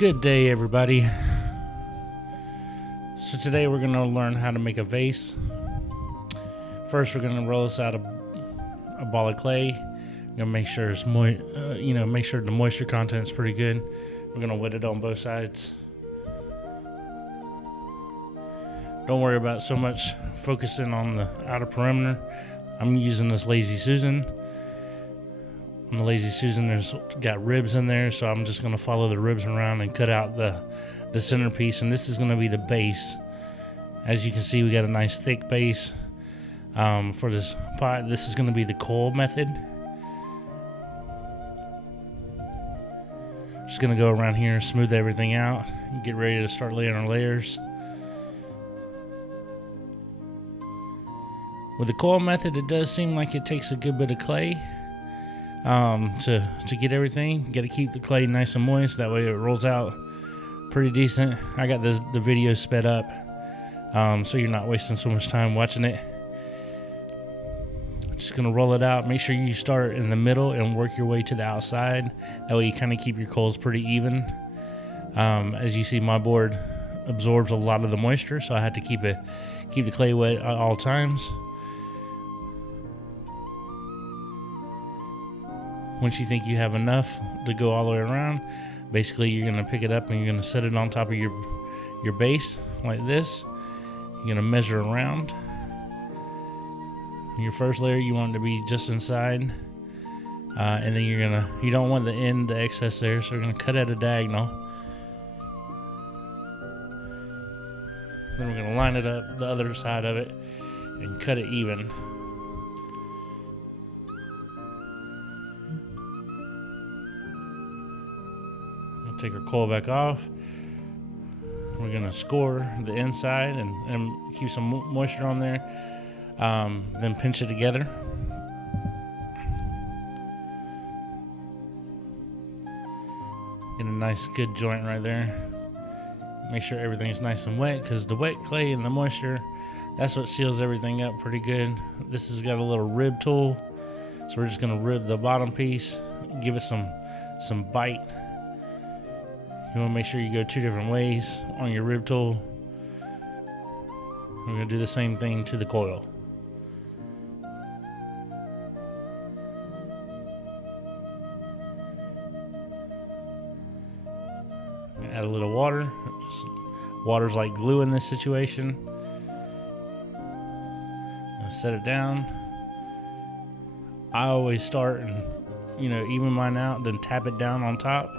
Good day, everybody. So today we're going to learn how to make a vase. First, we're going to roll this out a ball of clay. We're going to make sure it's make sure the moisture content is pretty good. We're going to wet it on both sides. Don't worry about so much focusing on the outer perimeter. I'm using this Lazy Susan. On the Lazy Susan, there's got ribs in there, so I'm just going to follow the ribs around and cut out the centerpiece, and this is going to be the base. As you can see, we got a nice thick base for this pot. This is going to be the coil method. Just going to go around here and smooth everything out and get ready to start laying our layers. With the coil method, it does seem like it takes a good bit of clay to get everything. You got to keep the clay nice and moist, that way it rolls out pretty decent. I got the video sped up so you're not wasting so much time watching it. Just gonna roll it out. Make sure you start in the middle and work your way to the outside. That way you kind of keep your coils pretty even. As you see, my board absorbs a lot of the moisture, so I had to keep the clay wet at all times. Once you think you have enough to go all the way around, basically you're going to pick it up and you're going to set it on top of your base like this. You're going to measure around. Your first layer, you want it to be just inside, and then you don't want the excess there, so you're going to cut at a diagonal. Then we're going to line it up the other side of it and cut it even. Take our coil back off. We're gonna score the inside and keep some moisture on there. Then pinch it together. Get a nice good joint right there. Make sure everything's nice and wet, because the wet clay and the moisture, that's what seals everything up pretty good. This has got a little rib tool, so we're just gonna rib the bottom piece, give it some bite. You want to make sure you go two different ways on your rib tool. We're going to do the same thing to the coil. Add a little water. Water's like glue in this situation. Set it down. I always start and even mine out, then tap it down on top,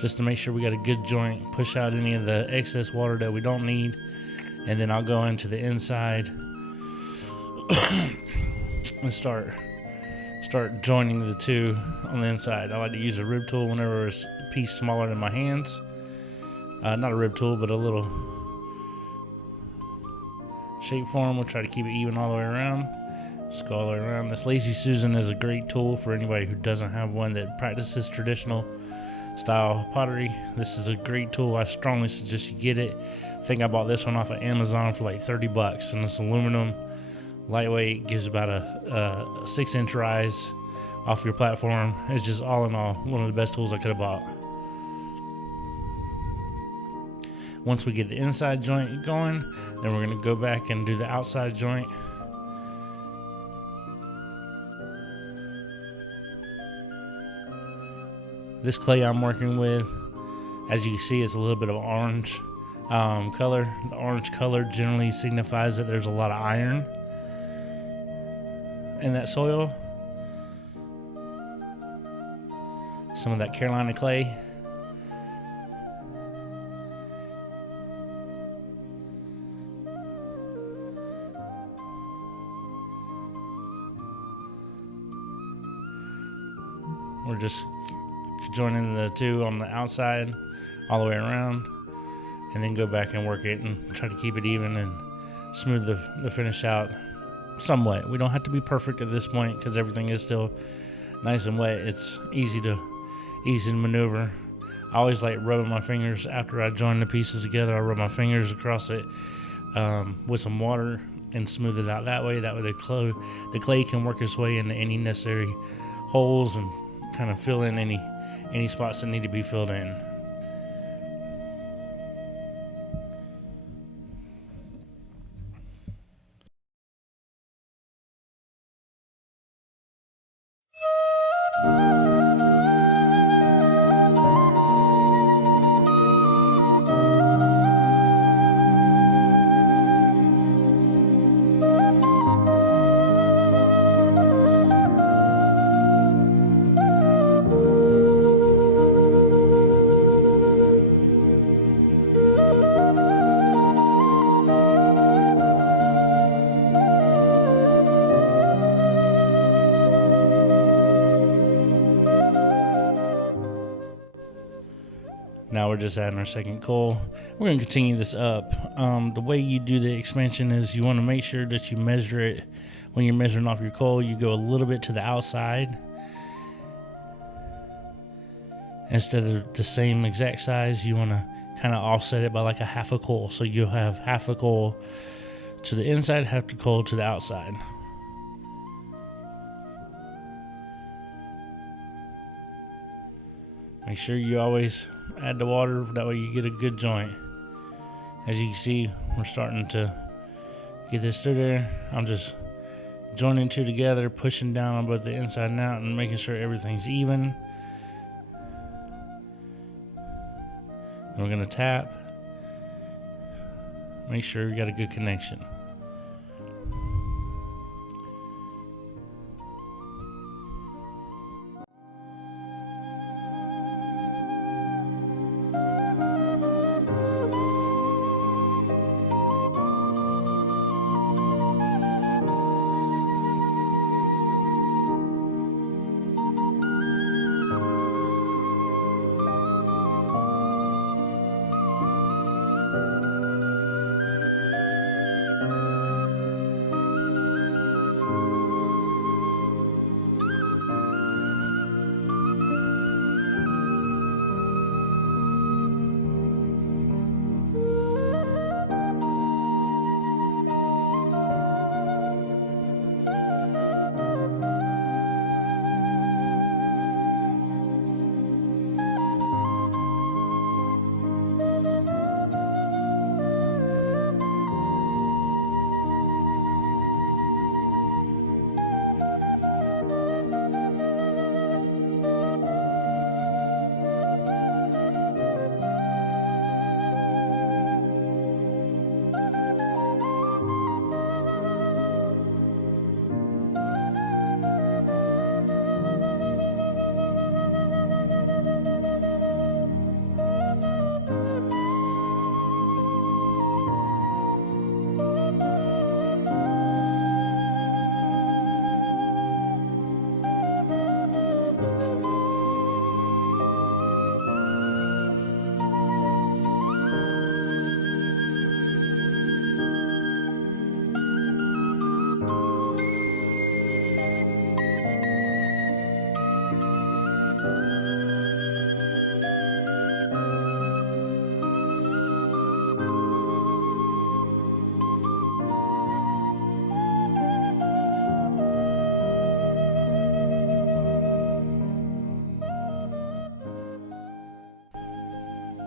just to make sure we got a good joint, push out any of the excess water that we don't need, and then I'll go into the inside and start joining the two on the inside. I like to use a rib tool whenever it's a piece smaller than my hands. Not a rib tool, but a little shape form. We'll try to keep it even all the way around. Just go all the way around. This Lazy Susan is a great tool for anybody who doesn't have one that practices traditional style pottery. This is a great tool. I strongly suggest you get it. I think I bought this one off of Amazon for like $30, and it's aluminum, lightweight, gives about a 6-inch rise off your platform. It's just all in all one of the best tools I could have bought. Once we get the inside joint going, then we're going to go back and do the outside joint. This clay I'm working with, as you can see, it's a little bit of orange color. The orange color generally signifies that there's a lot of iron in that soil. Some of that Carolina clay. We're just joining the two on the outside all the way around, and then go back and work it and try to keep it even and smooth the finish out somewhat. We don't have to be perfect at this point because everything is still nice and wet. It's easy to maneuver. I always like rubbing my fingers after I join the pieces together. I rub my fingers across it with some water and smooth it out that way. That way the clay can work its way into any necessary holes and kind of fill in any spots that need to be filled in. Now we're just adding our second coil. We're going to continue this up. The way you do the expansion is you want to make sure that you measure it. When you're measuring off your coil, you go a little bit to the outside instead of the same exact size. You want to kind of offset it by like a half a coil. So you'll have half a coil to the inside, half a coil to the outside. Make sure you always add the water, that way you get a good joint. As you can see, we're starting to get this through there. I'm just joining two together, pushing down on both the inside and out, and making sure everything's even. And we're gonna tap. Make sure you got a good connection.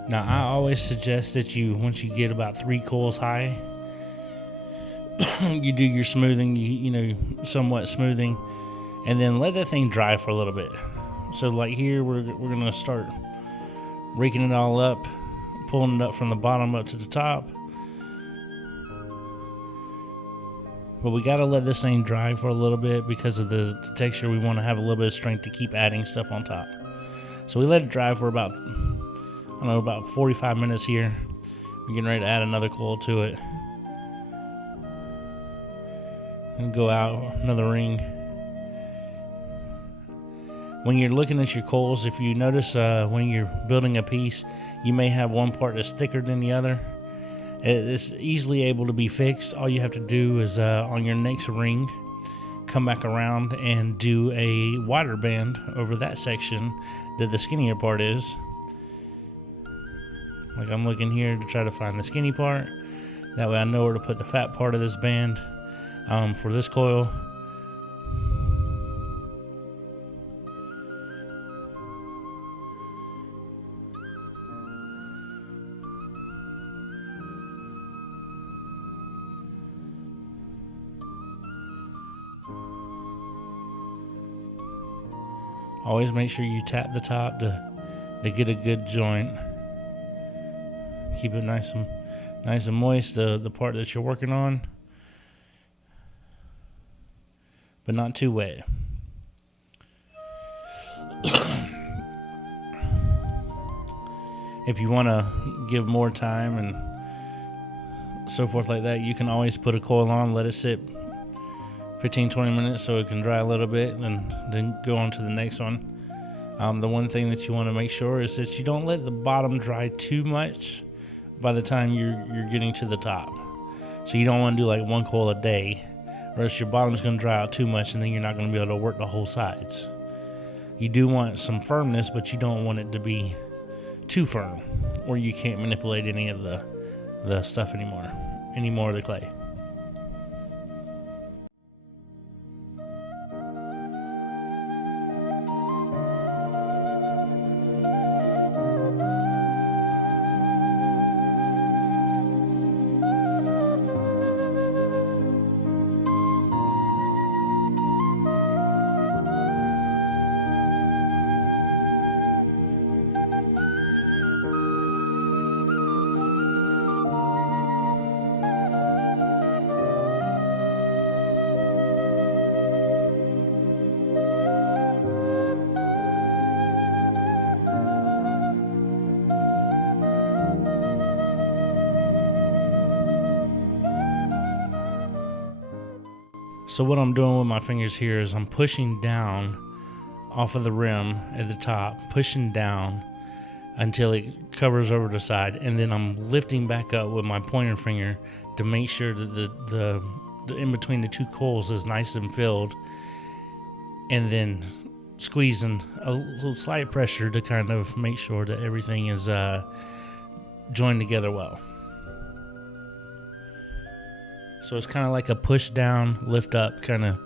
Now, I always suggest that once you get about 3 coils high, you do your smoothing, you know, somewhat smoothing, and then let that thing dry for a little bit. So like here, we're gonna start raking it all up, pulling it up from the bottom up to the top. But we gotta let this thing dry for a little bit because of the texture. We want to have a little bit of strength to keep adding stuff on top. So we let it dry for about, I don't know, about 45 minutes here. We're getting ready to add another coil to it. And go out another ring. When you're looking at your coils, if you notice when you're building a piece, you may have one part that's thicker than the other. It's easily able to be fixed. All you have to do is on your next ring, come back around and do a wider band over that section that the skinnier part is. Like I'm looking here to try to find the skinny part. That way I know where to put the fat part of this band for this coil. Always make sure you tap the top to get a good joint. Keep it nice and moist, the part that you're working on, but not too wet. If you want to give more time and so forth like that, you can always put a coil on, let it sit 15-20 minutes so it can dry a little bit, and then go on to the next one. The one thing that you want to make sure is that you don't let the bottom dry too much by the time you're getting to the top. So you don't want to do like 1 coil a day, or else your bottom's going to dry out too much and then you're not going to be able to work the whole sides. You do want some firmness, but you don't want it to be too firm or you can't manipulate any of the stuff anymore of the clay. So what I'm doing with my fingers here is I'm pushing down off of the rim at the top, pushing down until it covers over the side, and then I'm lifting back up with my pointer finger to make sure that the in between the 2 coils is nice and filled, and then squeezing a little slight pressure to kind of make sure that everything is joined together well. So it's kind of like a push down, lift up kind of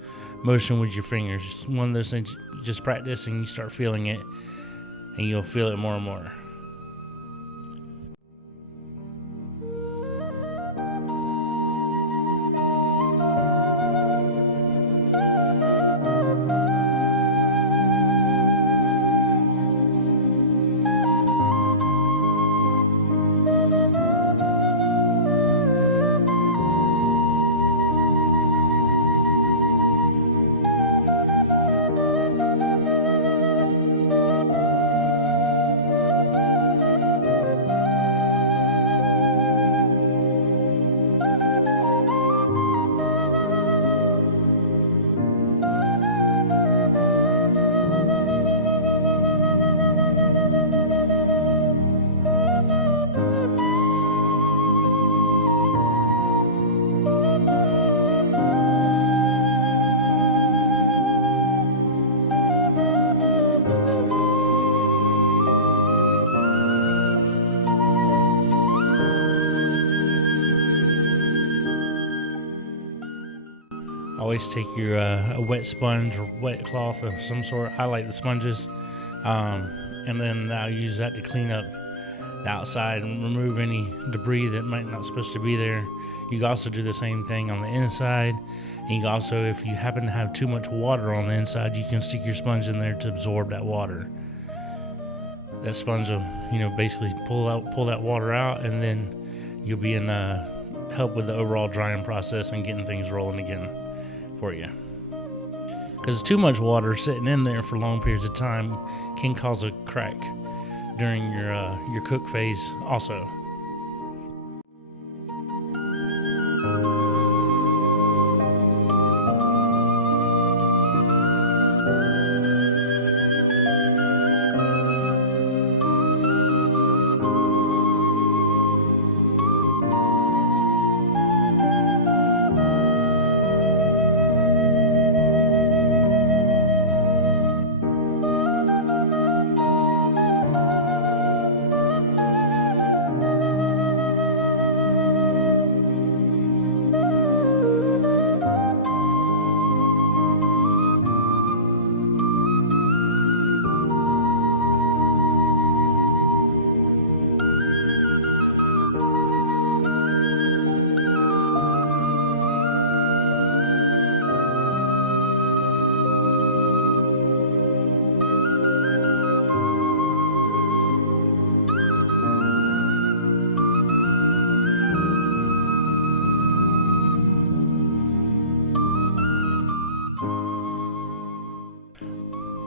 motion with your fingers. Just one of those things you just practice and you start feeling it, and you'll feel it more and more. Always take your a wet sponge or wet cloth of some sort. I like the sponges, and then I'll use that to clean up the outside and remove any debris that might not supposed to be there. You can also do the same thing on the inside, and you can also, if you happen to have too much water on the inside, you can stick your sponge in there to absorb that water. That sponge will, basically pull that water out, and then you'll be in help with the overall drying process and getting things rolling again for you. Because too much water sitting in there for long periods of time can cause a crack during your cook phase also.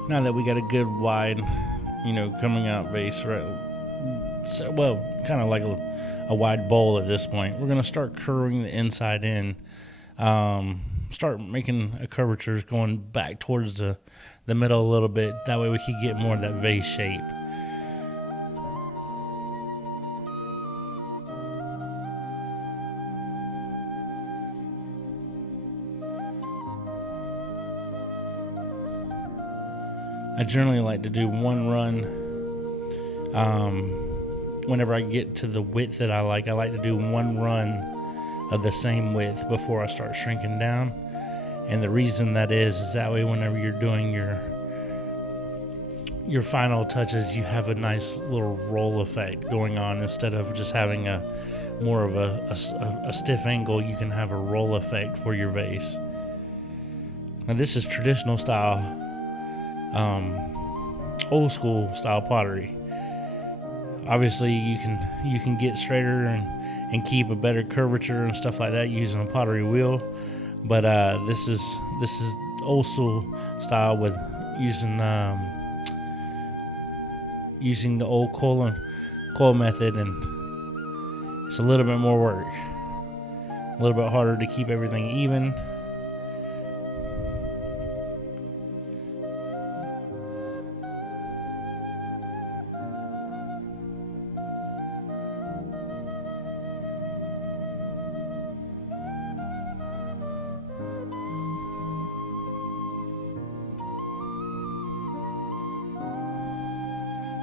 Now that we got a good wide, coming out vase, right? So, well, kind of like a wide bowl at this point. We're going to start curving the inside in start making a curvature going back towards the middle a little bit. That way we can get more of that vase shape. I generally like to do one run. Whenever I get to the width that I like to do one run of the same width before I start shrinking down. And the reason that is that way whenever you're doing your final touches, you have a nice little roll effect going on instead of just having a more of a stiff angle. You can have a roll effect for your vase. Now this is traditional style, old school style pottery. Obviously you can get straighter and keep a better curvature and stuff like that using a pottery wheel, but this is old school style with using the old coil method, and it's a little bit more work, a little bit harder to keep everything even.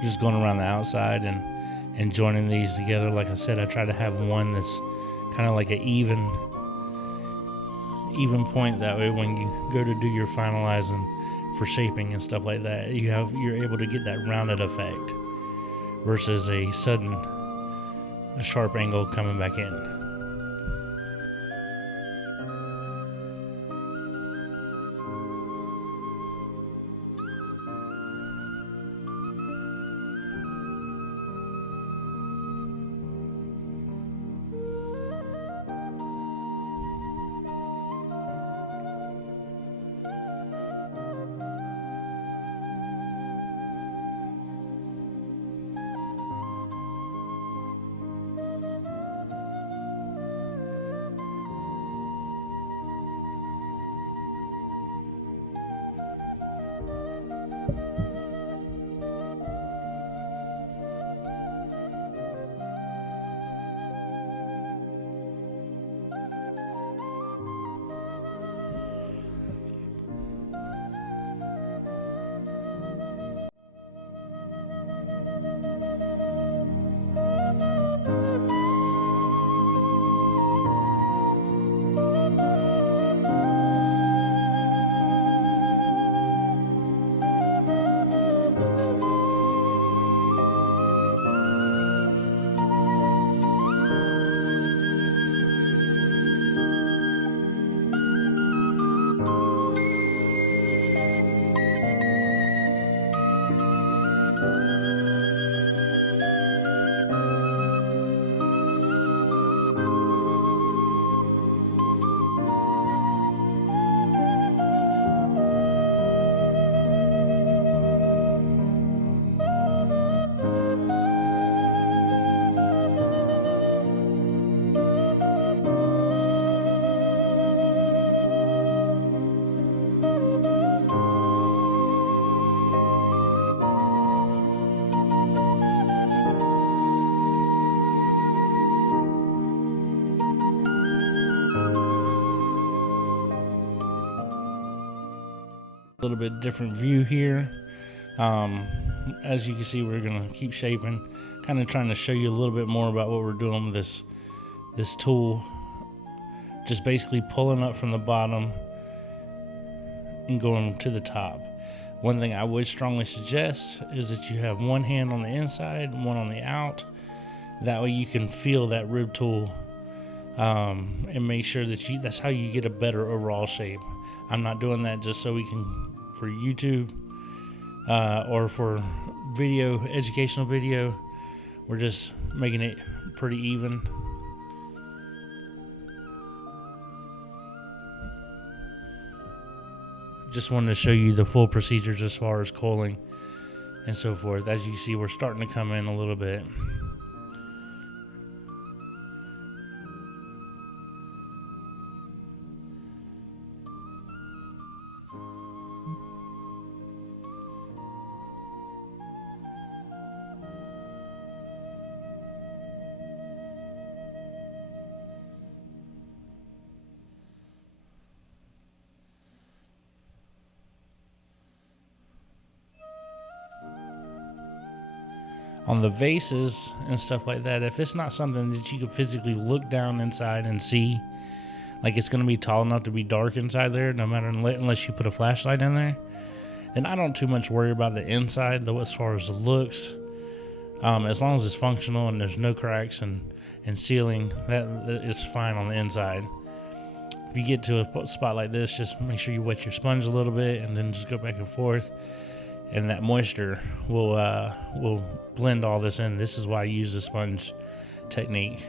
Just going around the outside and joining these together. Like I said, I try to have one that's kind of like an even point. That way when you go to do your finalizing for shaping and stuff like that, you're able to get that rounded effect versus a sharp angle coming back in. A little bit different view here. As you can see, we're gonna keep shaping, kind of trying to show you a little bit more about what we're doing with this tool. Just basically pulling up from the bottom and going to the top. One thing I would strongly suggest is that you have one hand on the inside, one on the out. That way you can feel that rib tool and make sure that that's how you get a better overall shape. I'm not doing that just so we can for YouTube or for video, educational video. We're just making it pretty even. Just wanted to show you the full procedures as far as coiling and so forth. As you see, we're starting to come in a little bit. on the vases and stuff like that, if it's not something that you can physically look down inside and see, like it's going to be tall enough to be dark inside there, no matter unless you put a flashlight in there, then I don't too much worry about the inside, though, as far as the looks. As long as it's functional and there's no cracks and sealing, that is fine on the inside. If you get to a spot like this, just make sure you wet your sponge a little bit and then just go back and forth, and that moisture will blend all this in. This is why I use the sponge technique.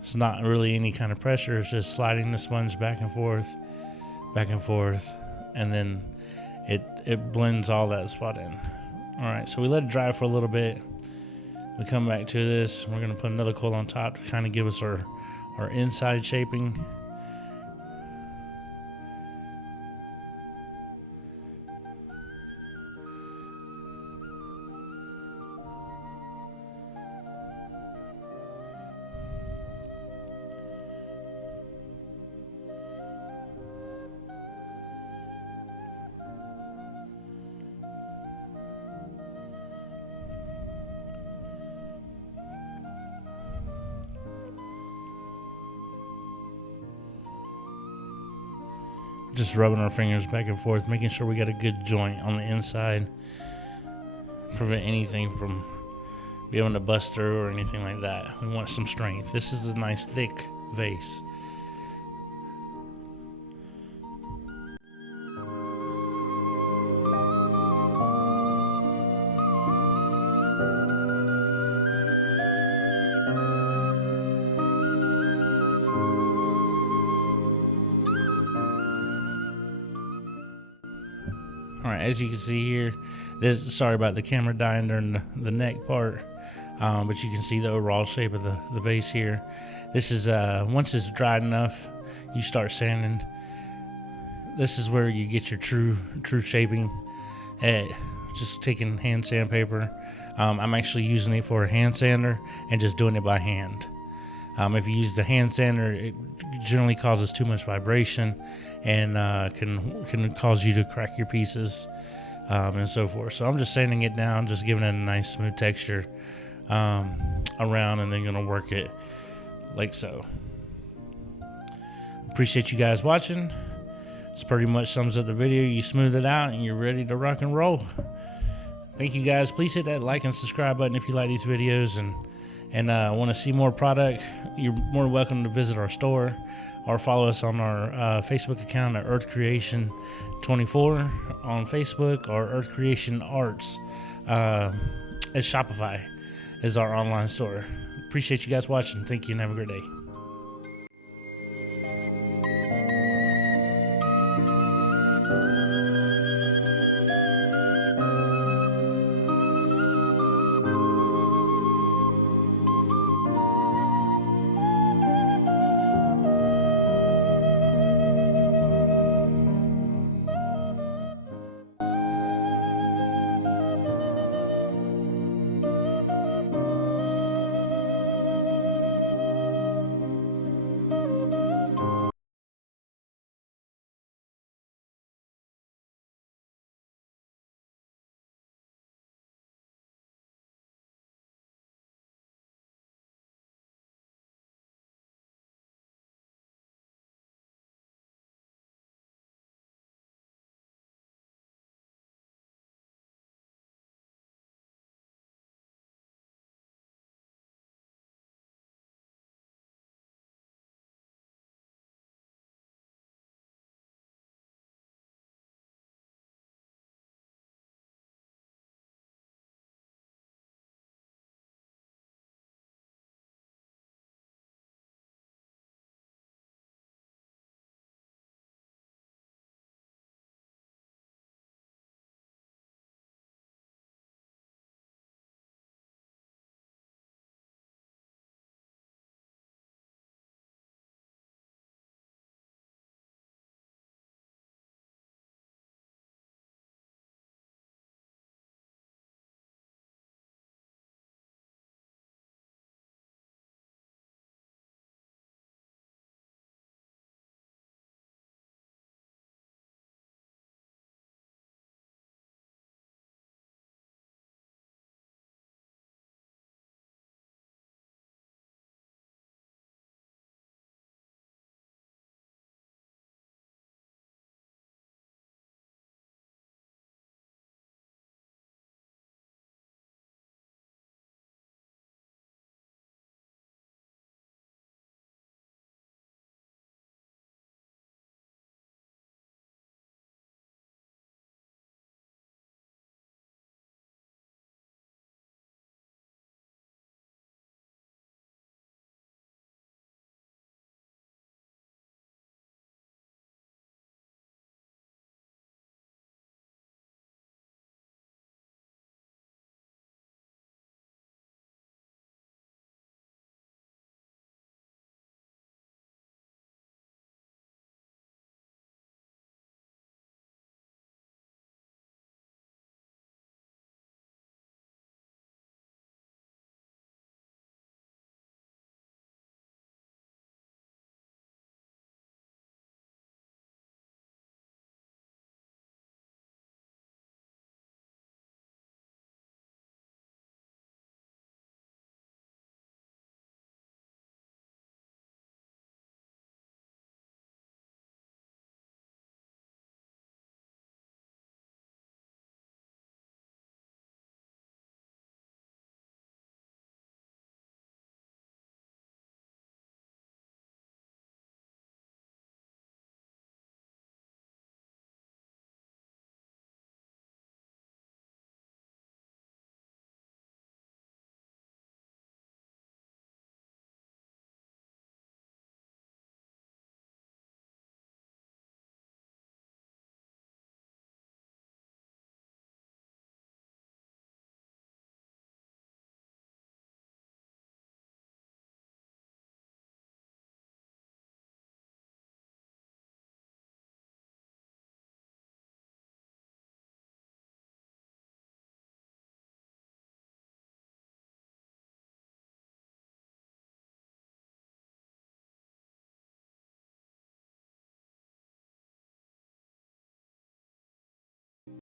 It's not really any kind of pressure. It's just sliding the sponge back and forth, and then it blends all that spot in. All right, so we let it dry for a little bit. We come back to this. We're gonna put another coil on top to kind of give us our inside shaping. Just rubbing our fingers back and forth, making sure we got a good joint on the inside. Prevent anything from being able to bust through or anything like that. We want some strength. This is a nice thick vase. All right, as you can see here, sorry about the camera dying during the neck part, but you can see the overall shape of the vase here. This is, once it's dried enough, you start sanding. This is where you get your true shaping. Just taking hand sandpaper. I'm actually using it for a hand sander and just doing it by hand. If you use the hand sander, it generally causes too much vibration and can cause you to crack your pieces and so forth. So I'm just sanding it down, just giving it a nice smooth texture around, and then gonna work it like so. Appreciate you guys watching. This pretty much sums up the video. You smooth it out and you're ready to rock and roll. Thank you guys. Please hit that like and subscribe button if you like these videos and want to see more product. You're more than welcome to visit our store or follow us on our Facebook account at Earth Creation 24 on Facebook, or Earth Creation Arts at Shopify is our online store. Appreciate you guys watching. Thank you and have a great day.